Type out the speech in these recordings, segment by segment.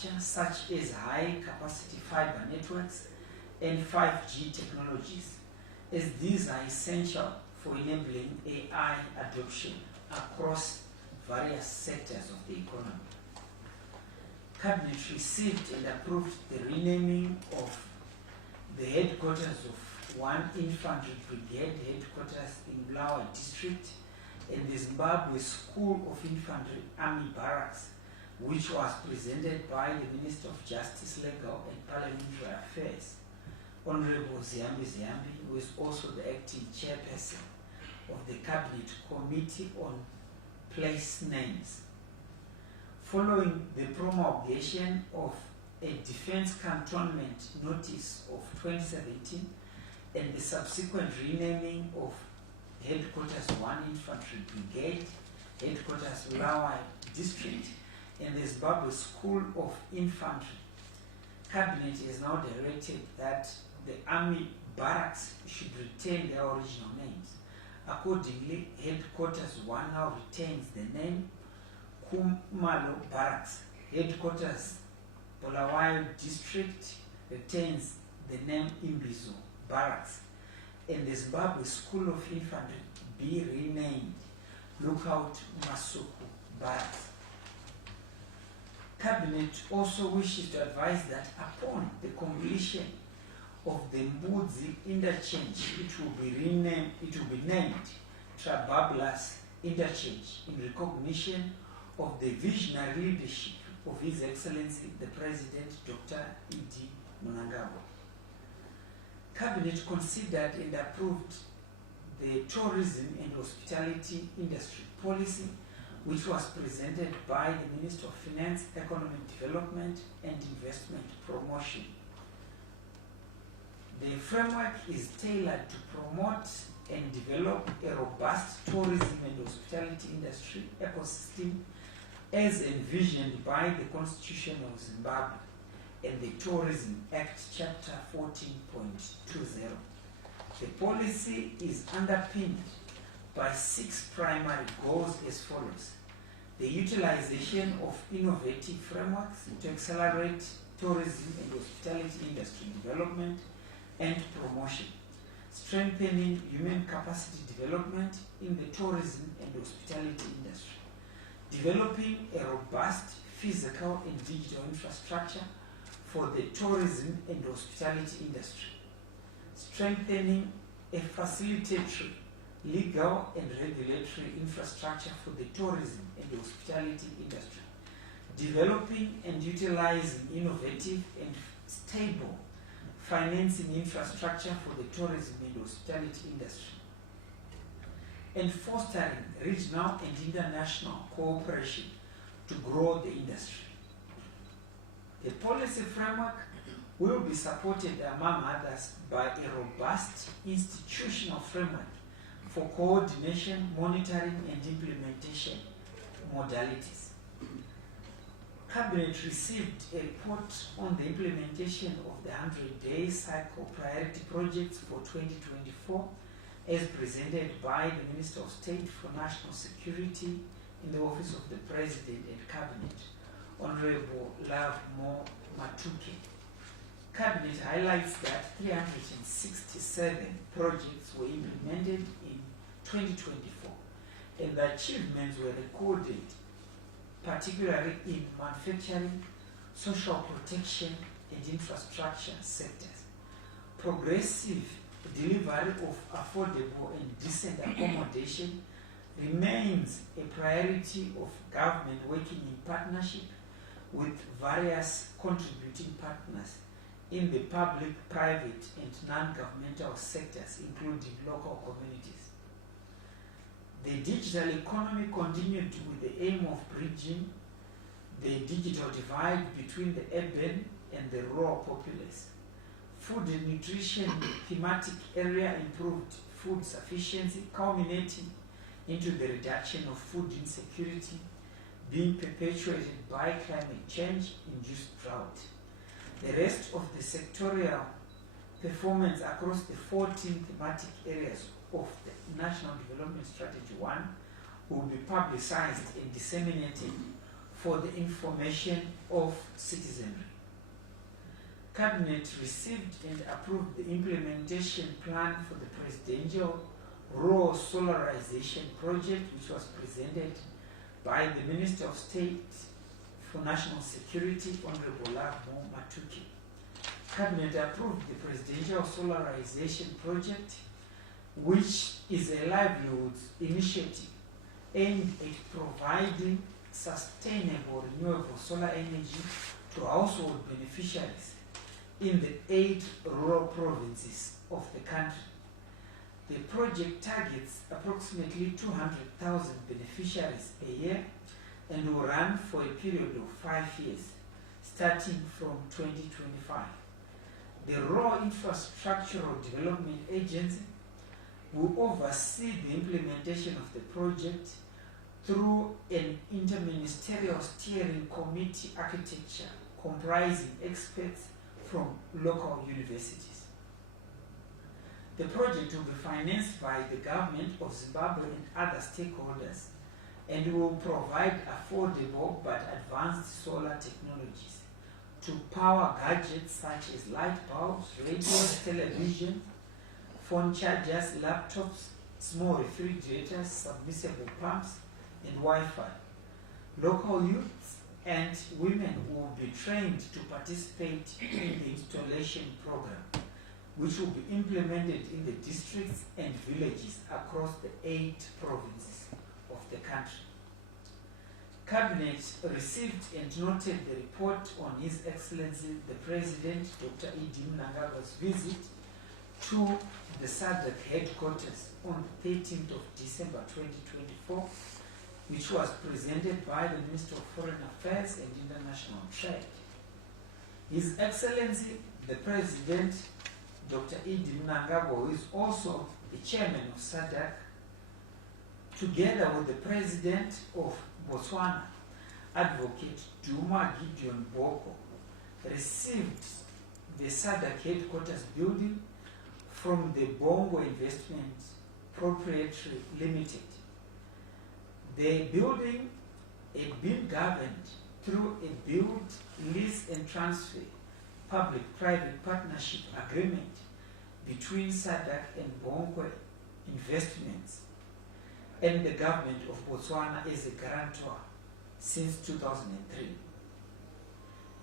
infrastructure such as high-capacity fiber networks and 5G technologies, as these are essential for enabling AI adoption across various sectors of the economy. Cabinet received and approved the renaming of the headquarters of 1 Infantry Brigade headquarters in Bulawayo District and the Zimbabwe School of Infantry Army Barracks, which was presented by the Minister of Justice, Legal and Parliamentary Affairs, Honorable Ziyambi Ziyambi, who is also the acting chairperson of the Cabinet Committee on Place Names. Following the promulgation of a Defence Cantonment Notice of 2017 and the subsequent renaming of Headquarters 1 Infantry Brigade, Headquarters Bulawayo District, and the Zimbabwe School of Infantry, Cabinet has now directed that the Army Barracks should retain their original names. Accordingly, Headquarters 1 now retains the name Kumalo Barracks. Headquarters Bulawayo District retains the name Imbizo Barracks, and the Zimbabwe School of Infantry be renamed Lookout Masuku Barracks. Cabinet also wishes to advise that upon the completion of the Mbudzi interchange, it will be named Trabablas Interchange in recognition of the visionary leadership of His Excellency the President Dr. E.D. Mnangagwa. Cabinet considered and approved the tourism and hospitality industry policy, which was presented by the Minister of Finance, Economic Development and Investment Promotion. The framework is tailored to promote and develop a robust tourism and hospitality industry ecosystem as envisioned by the Constitution of Zimbabwe and the Tourism Act Chapter 14.20. The policy is underpinned by 6 primary goals as follows: the utilization of innovative frameworks to accelerate tourism and hospitality industry development and promotion, strengthening human capacity development in the tourism and hospitality industry, developing a robust physical and digital infrastructure for the tourism and hospitality industry, strengthening a facilitatory, legal and regulatory infrastructure for the tourism and hospitality industry, developing and utilizing innovative and stable financing infrastructure for the tourism and hospitality industry, and fostering regional and international cooperation to grow the industry. The policy framework will be supported, among others, by a robust institutional framework for coordination, monitoring, and implementation modalities. Cabinet received a report on the implementation of the 100-day cycle priority projects for 2024 as presented by the Minister of State for National Security in the Office of the President and Cabinet, Honorable Love Mo Matuke. Cabinet highlights that 367 projects were implemented in 2024 and the achievements were recorded particularly in manufacturing, social protection and infrastructure sectors. Progressive delivery of affordable and decent accommodation remains a priority of government working in partnership with various contributing partners in the public, private and non-governmental sectors, including local communities. The digital economy continued with the aim of bridging the digital divide between the urban and the rural populace. Food and nutrition thematic area improved food sufficiency, culminating into the reduction of food insecurity being perpetuated by climate change-induced drought. The rest of the sectorial performance across the 14 thematic areas of the National Development Strategy 1 will be publicized and disseminated for the information of citizenry. Cabinet received and approved the implementation plan for the presidential rural solarization project, which was presented by the Minister of State for National Security, Honorable Labo Matuki. Cabinet approved the presidential solarization project, which is a livelihoods initiative aimed at providing sustainable renewable solar energy to household beneficiaries in the 8 rural provinces of the country. The project targets approximately 200,000 beneficiaries a year and will run for a period of 5 years, starting from 2025. The Rural Infrastructural Development Agency will oversee the implementation of the project through an interministerial steering committee architecture comprising experts from local universities. The project will be financed by the government of Zimbabwe and other stakeholders and will provide affordable but advanced solar technologies to power gadgets such as light bulbs, radios, television, phone chargers, laptops, small refrigerators, submersible pumps, and Wi-Fi. Local youths and women will be trained to participate in the installation program, which will be implemented in the districts and villages across the 8 provinces of the country. Cabinet received and noted the report on His Excellency the President, Dr. E.D. Mnangagwa's visit to the SADC headquarters on the 13th of December 2024, which was presented by the Minister of Foreign Affairs and International Trade. His Excellency the President, Dr. E.D. Mnangagwa, who is also the chairman of SADC, together with the President of Botswana, Advocate Duma Gideon Boko, received the SADC headquarters building from the Bongo Investments Proprietary Limited. The building had been governed through a build, lease and transfer public-private partnership agreement between SADC and Bongo Investments and the government of Botswana as a guarantor since 2003.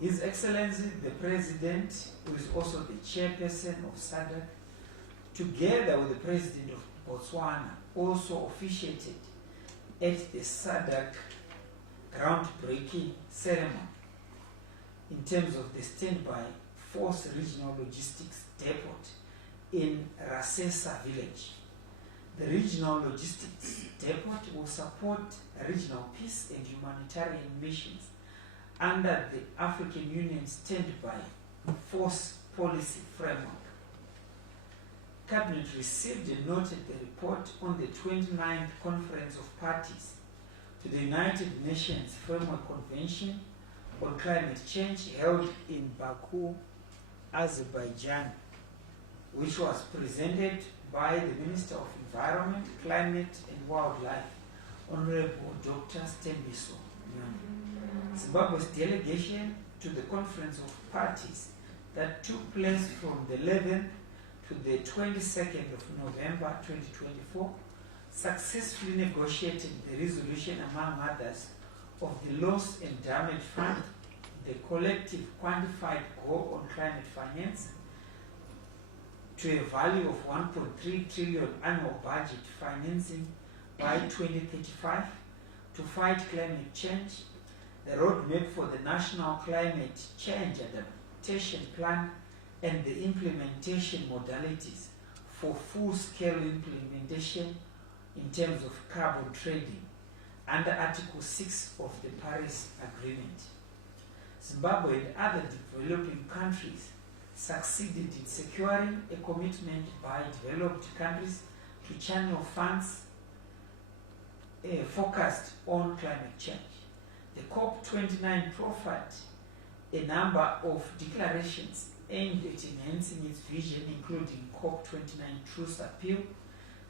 His Excellency the President, who is also the chairperson of SADC, together with the President of Botswana, also officiated at the SADC groundbreaking ceremony in terms of the standby Force Regional Logistics Depot in Rasesa village. The Regional Logistics Depot will support regional peace and humanitarian missions under the African Union Standby Force Policy Framework. Cabinet received and noted the report on the 29th Conference of Parties to the United Nations Framework Convention on Climate Change held in Baku, Azerbaijan, which was presented by the Minister of Environment, Climate and Wildlife, Honorable Dr. Stembiso Nyoni. Zimbabwe's delegation to the Conference of Parties that took place from the 11th to the 22nd of November 2024 successfully negotiated the resolution, among others, of the Loss and Damage Fund, the collective quantified goal on climate finance, to a value of 1.3 trillion annual budget financing by 2035 to fight climate change, the roadmap for the National Climate Change Adaptation Plan, and the implementation modalities for full-scale implementation in terms of carbon trading under Article 6 of the Paris Agreement. Zimbabwe and other developing countries succeeded in securing a commitment by developed countries to channel funds focused on climate change. The COP29 proffered a number of declarations aimed at enhancing its vision, including COP29 Truce Appeal,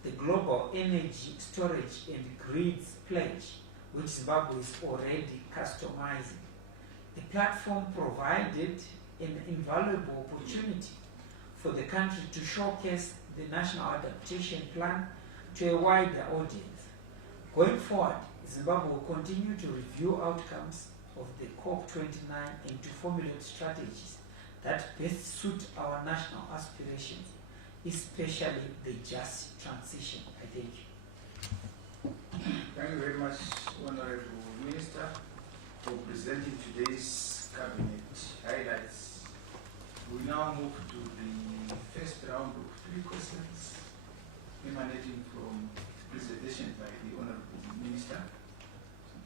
the Global Energy Storage and Grids Pledge which Zimbabwe is already customizing. The platform provided an invaluable opportunity for the country to showcase the National Adaptation Plan to a wider audience. Going forward, Zimbabwe will continue to review outcomes of the COP29 and to formulate strategies that best suit our national aspirations, especially the just transition. I thank you. Thank you very much, Honorable Minister, for presenting today's cabinet highlights. We now move to the first round of 3 questions emanating from presentation by the Honorable Minister.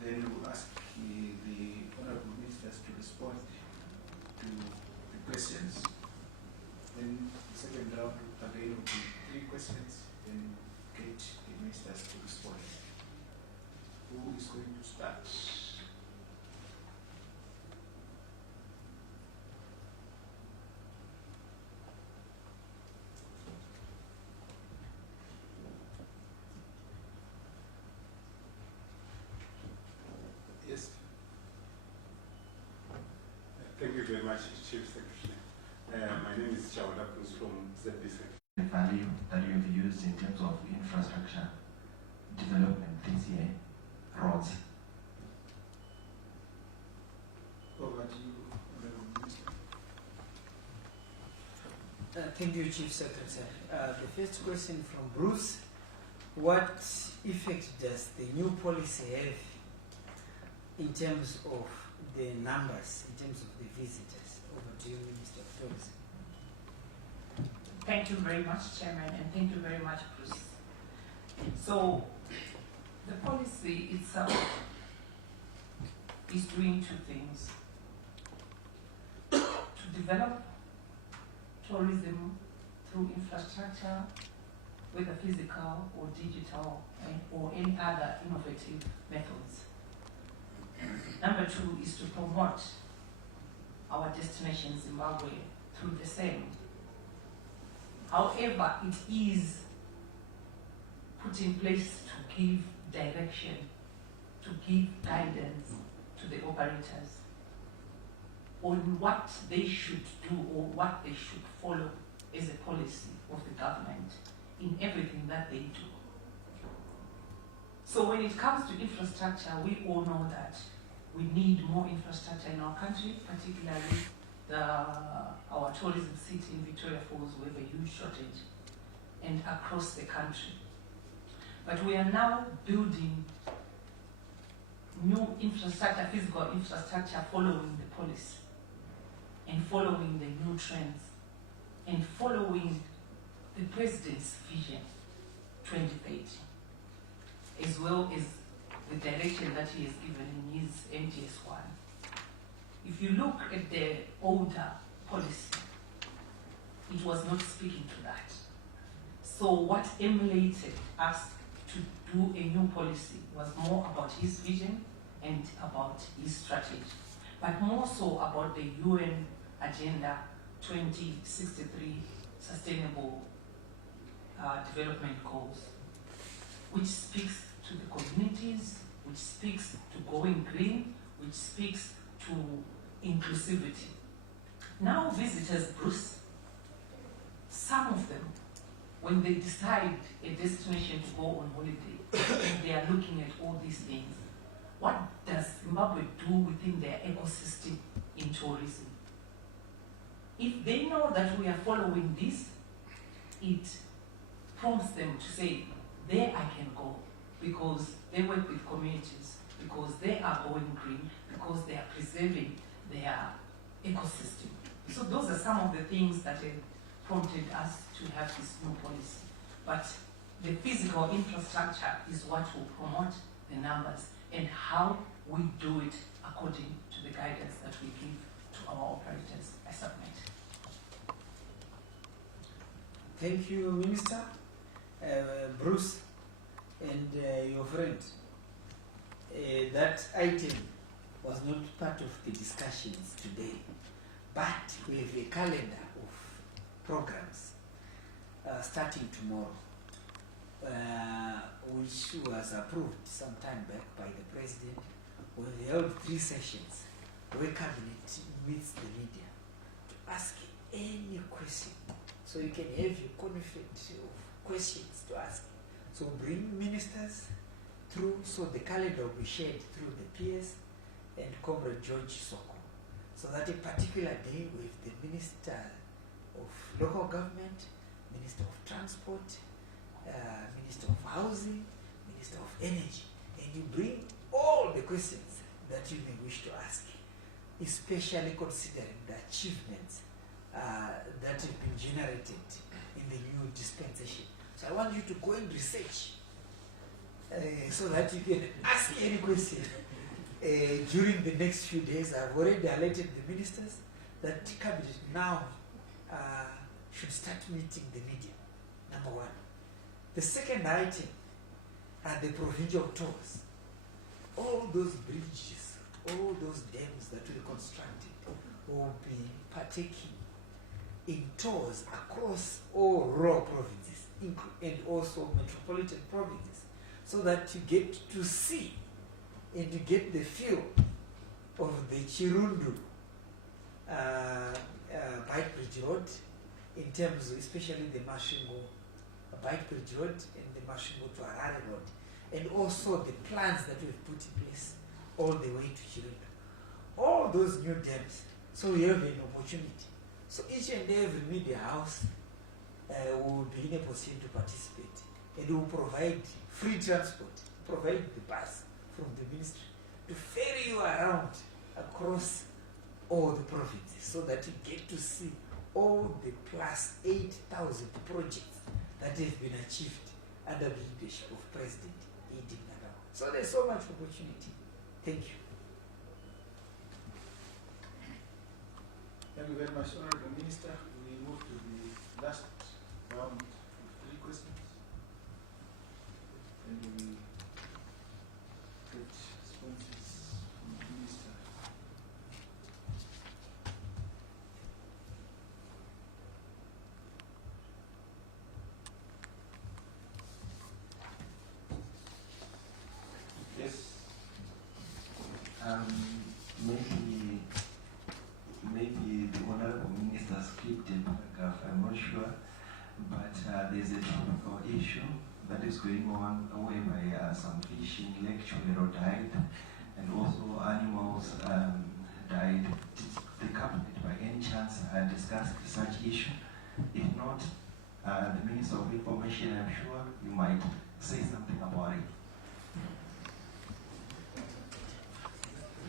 Then we'll ask the Honorable Ministers to respond to the questions. Then the second round again will be 3 questions, then get the ministers to respond. Who is going to start? Yes. Thank you very much, Chief Secretary. My name is Chawala Cruz from ZBC. The value that you have used in terms of infrastructure development this year, roads. Over to you, Honorable Minister. Thank you, Chief Secretary. The first question from Bruce. What effect does the new policy have in terms of the numbers, in terms of the visitors? Over to you, Minister of Tourism. Thank you very much, Chairman, and thank you very much, Bruce. So, the policy itself is doing 2 things. To develop tourism through infrastructure, whether physical or digital, or any other innovative methods. Number 2 is to promote our destination Zimbabwe through the same. However, it is put in place to give direction, to give guidance to the operators on what they should do or what they should follow as a policy of the government in everything that they do. So when it comes to infrastructure, we all know that we need more infrastructure in our country, particularly our tourism city in Victoria Falls. We have a huge shortage, and across the country. But we are now building new infrastructure, physical infrastructure, following the policy and following the new trends and following the President's vision 2030, as well as the direction that he has given in his MTS1. If you look at the older policy, it was not speaking to that. So what emulated us to do a new policy was more about his vision and about his strategy, but more so about the UN Agenda 2063 Sustainable Development Goals, which speaks to the communities, which speaks to going green, which speaks to inclusivity. Now visitors, Bruce, some of them, when they decide a destination to go on holiday, they are looking at all these things. What does Zimbabwe do within their ecosystem in tourism? If they know that we are following this, it prompts them to say, there I can go, because they work with communities, because they are going green, because they are preserving their ecosystem. So those are some of the things that have prompted us to have this new policy. But the physical infrastructure is what will promote the numbers and how we do it according to the guidance that we give to our operators. I submit. Thank you, Minister. Bruce and your friend, that item was not part of the discussions today, but we have a calendar of programs starting tomorrow. which was approved some time back by the president. We held 3 sessions where cabinet meets the media to ask any question. So you can have your conflict of questions to ask. So bring ministers through, so the calendar will be shared through the PS and Comrade George Soko. So that a particular day with the Minister of Local Government, Minister of Transport, Minister of Housing, Minister of Energy, and you bring all the questions that you may wish to ask, especially considering the achievements that have been generated in the new dispensation. So I want you to go and research so that you can ask any question during the next few days. I've already alerted the ministers that the cabinet now should start meeting the media, number 1. The second item are the provincial tours. All those bridges, all those dams that will be constructed will be partaking in tours across all rural provinces and also metropolitan provinces, so that you get to see and you get the feel of the Chirundu Bike Bridge Road, in terms of especially the Mashingo Bike Bridge Road and the Mashingo to Harare Road, and also the plans that we've put in place all the way to Chirundu. All those new dams, so we have an opportunity. So each and every media house will be in a position to participate, and will provide free transport, provide the bus from the ministry to ferry you around across all the provinces, so that you get to see all the plus 8,000 projects that have been achieved under the leadership of President Edi Nagao. So there's so much opportunity. Thank you. Thank you very much, Honorable Minister. We move to the last round of 3 questions. And we get responses from the Minister. Yes. Maybe the Honorable Minister skipped a paragraph, I'm not sure, but there's a topical issue that is going on whereby some fish in Lake Chulero died, and also animals died. Did the cabinet by any chance discuss such issue? If not, the Minister of Information, I'm sure you might say something about it.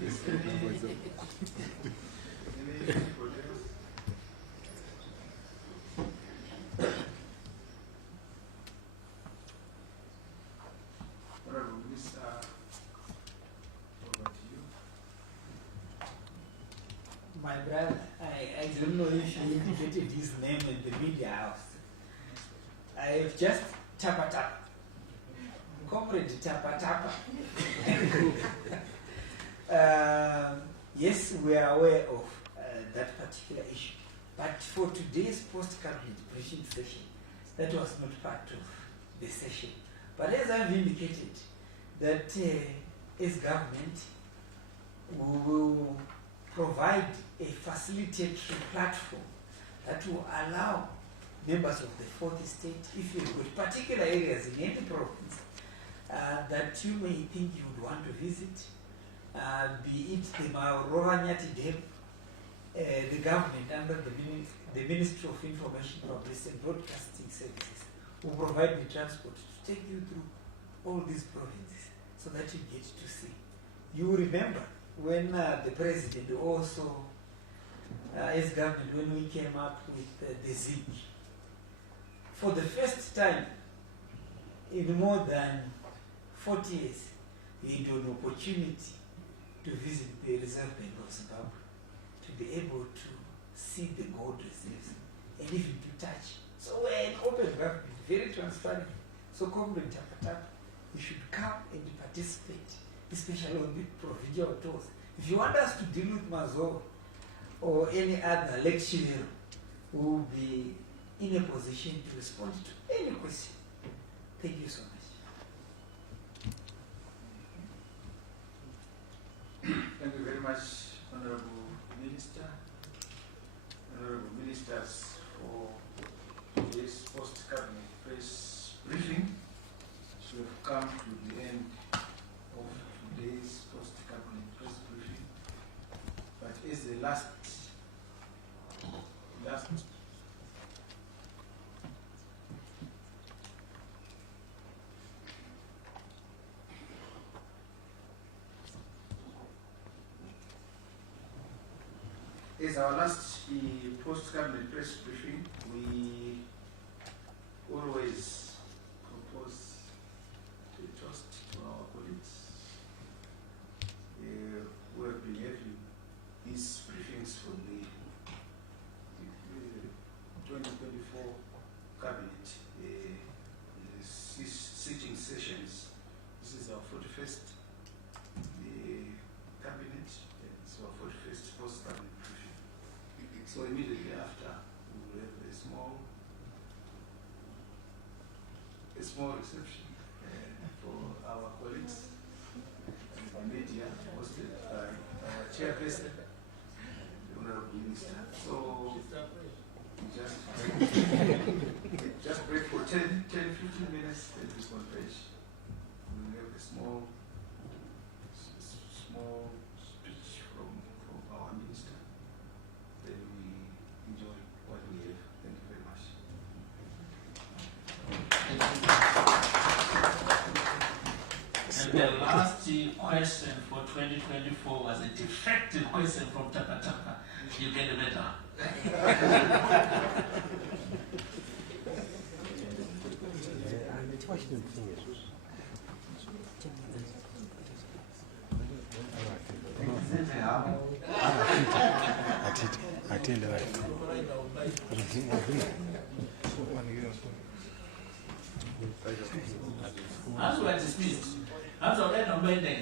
Yes. Honorable Minister, over to you. My brother, I don't know if you indicated his name in the media house. I have just Tapa Tapa. Comrade Tapa Tapa. Yes, we are aware of that particular issue. But for today's post-cabinet briefing session, that was not part of the session. But as I've indicated, that as government, we will provide a facilitatory platform that will allow members of the 4th estate, if you've got particular areas in any province that you may think you would want to visit, be it the Mauroranyati Dam, the government under the Ministry of Information, Publicity and Broadcasting Services will provide the transport to take you through all these provinces so that you get to see. You remember when the president also, as government, when we came up with the ZIG, for the first time in more than 40 years, we had an opportunity to visit the Reserve Bank of Zimbabwe, to be able to see the gold reserves and even to touch. So we're an open government, very transparent. So Comrade Tapatapa, you should come and participate, especially on the provincial tours. If you want us to deal with Mazor or any other lecturer, we will be in a position to respond to any question Thank you so much. Thank you very much, Honorable Minister, Honorable Ministers, for today's post-cabinet press briefing. So we've come to the end of today's post-cabinet press briefing. But as the last As our last post-cabinet press briefing, we always propose a toast to our colleagues who have been having these briefings for the 2024 cabinet sitting sessions. This is our 41st cabinet, and it's our 41st post-cabinet briefing. So immediately after, we will have a small reception for our colleagues and the media, hosted by our chairperson, the Honorable Minister. So just break for 10, 15 minutes, then we converge. We will have a small speech from our minister. Then we enjoy what we have. Thank you very much. And the last question for 2024 was a defective question from Takataka. You get a better. As we are dismissed, as already amended.